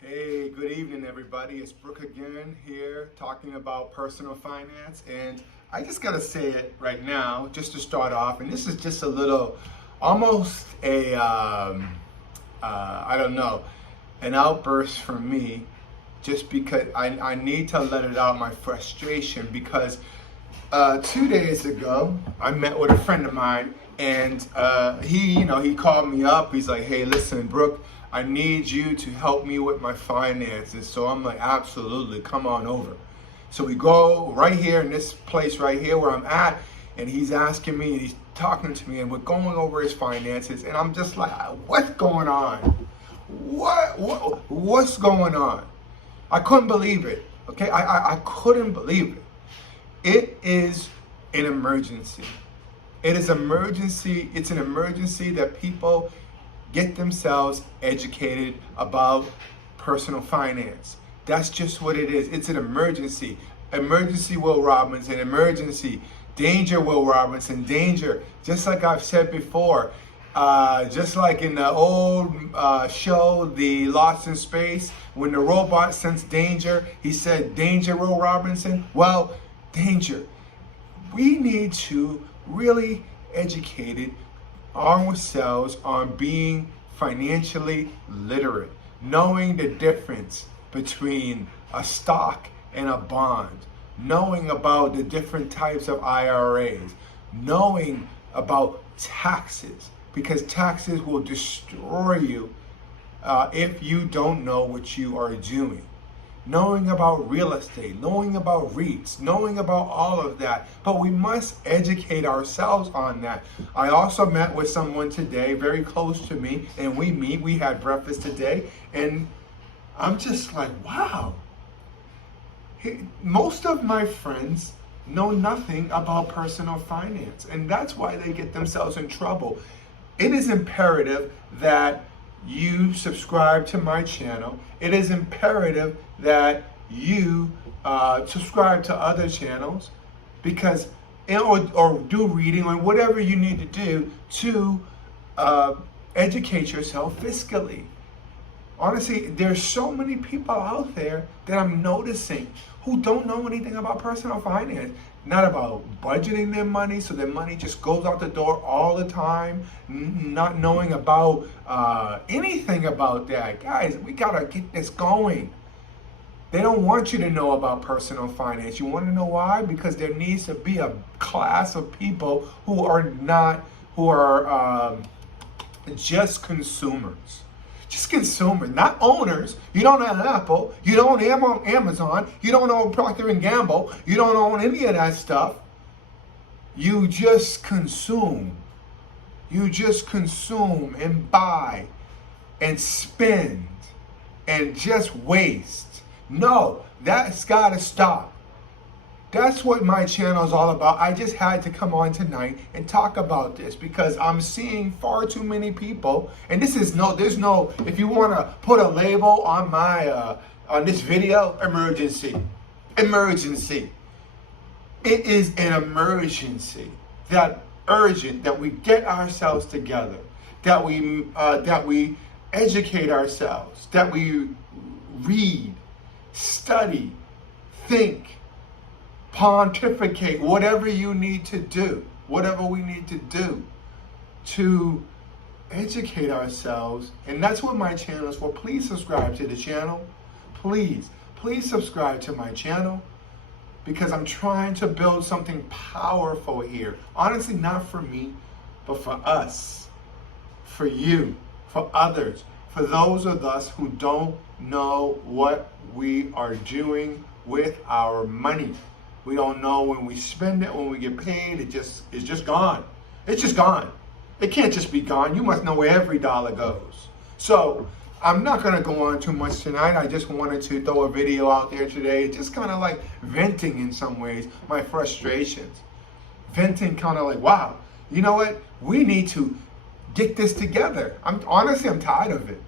Hey, good evening, everybody. It's Brooke again here talking about personal finance. And I just got to say it right now, just to start off. And this is just a little, almost I don't know, an outburst from me, just because I need to let it out, my frustration, because 2 days ago, I met with a friend of mine, and he called me up. He's like, "Hey, listen, Brooke, I need you to help me with my finances." So I'm like, "Absolutely, come on over." So we go right here in this place right here where I'm at, and he's asking me, and he's talking to me, and we're going over his finances, and I'm just like, "What's going on? What's going on?" I couldn't believe it. Okay, I couldn't believe it. It is an emergency. It is emergency. It's an emergency that people get themselves educated about personal finance. That's just what it is. It's an emergency. Emergency Will Robinson, emergency. Danger Will Robinson, danger. Just like I've said before, just like in the old show, The Lost in Space, when the robot sensed danger, he said, "Danger, Will Robinson." Well, danger. We need to really educate ourselves on being financially literate, knowing the difference between a stock and a bond, knowing about the different types of IRAs, knowing about taxes, because taxes will destroy you if you don't know what you are doing. Knowing about real estate, knowing about REITs, knowing about all of that. But we must educate ourselves on that. I also met with someone today, very close to me, and we had breakfast today, and I'm just like, wow. Most of my friends know nothing about personal finance, and that's why they get themselves in trouble. It is imperative that you subscribe to my channel. It is imperative that you subscribe to other channels, because or do reading or whatever you need to do to educate yourself fiscally. Honestly, there's so many people out there that I'm noticing who don't know anything about personal finance. Not about budgeting their money, so their money just goes out the door all the time, not knowing about anything about that. Guys, we gotta get this going. They don't want you to know about personal finance. You want to know why? Because there needs to be a class of people who are just consumers. Just consumers, not owners. You don't own Apple. You don't own Amazon. You don't own Procter & Gamble. You don't own any of that stuff. You just consume. You just consume and buy and spend and just waste. No, that's got to stop. That's what my channel is all about. I just had to come on tonight and talk about this because I'm seeing far too many people, and there's no, if you want to put a label on on this video, emergency. Emergency. It is an emergency, that urgent, that we get ourselves together, that we educate ourselves, that we read, study, think, pontificate, whatever you need to do, whatever we need to do to educate ourselves. And that's what my channel is for. Please subscribe to the channel. Please subscribe to my channel, because I'm trying to build something powerful here. Honestly, not for me, but for us, for you, for others, for those of us who don't know what we are doing with our money. We don't know when we spend it, when we get paid. It's just gone. It's just gone. It can't just be gone. You must know where every dollar goes. So I'm not going to go on too much tonight. I just wanted to throw a video out there today, just kind of like venting in some ways, my frustrations. Venting, kind of like, wow, you know what? We need to get this together. I'm tired of it.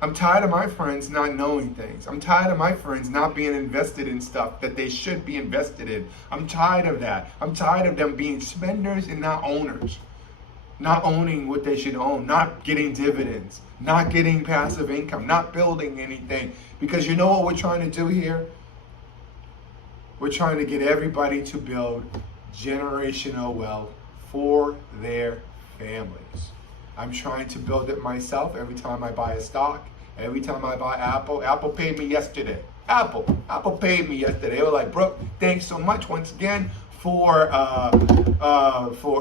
I'm tired of my friends not knowing things. I'm tired of my friends not being invested in stuff that they should be invested in. I'm tired of that. I'm tired of them being spenders and not owners. not owning what they should own, not getting dividends, not getting passive income, not building anything. Because you know what we're trying to do here? We're trying to get everybody to build generational wealth for their families. I'm trying to build it myself every time I buy a stock, every time I buy Apple. Apple paid me yesterday. Apple paid me yesterday. They were like, Brooke, thanks so much once again for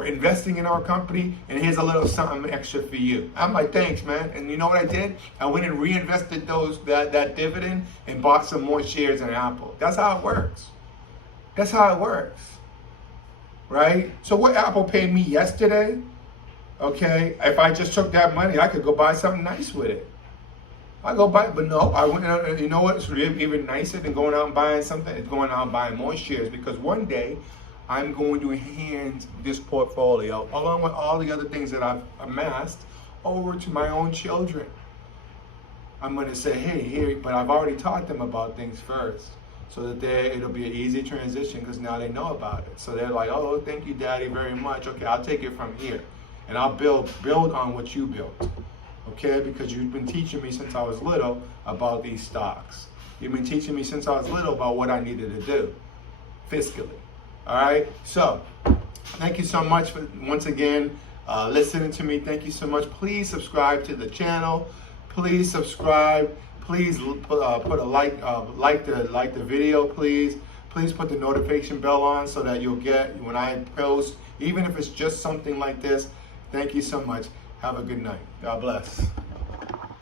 investing in our company, and here's a little something extra for you. I'm like, thanks, man. And you know what I did? I went and reinvested that dividend and bought some more shares in Apple. That's how it works. That's how it works, right? So what Apple paid me yesterday, okay, if I just took that money, I could go buy something nice with it. I go buy, but no, I went out, you know what's really even nicer than going out and buying something? It's going out and buying more shares, because one day I'm going to hand this portfolio, along with all the other things that I've amassed, over to my own children. I'm going to say, hey, here, but I've already taught them about things first, so that it'll be an easy transition, because now they know about it. So they're like, oh, thank you, Daddy, very much. Okay, I'll take it from here, and I'll build on what you built. Okay, because you've been teaching me since I was little about these stocks. You've been teaching me since I was little about what I needed to do fiscally. All right, so thank you so much for once again listening to me. Thank you so much. Please subscribe to the channel. Please subscribe. Please put a like the video. Please put the notification bell on so that you'll get when I post, even if it's just something like this. Thank you so much. Have a good night. God bless.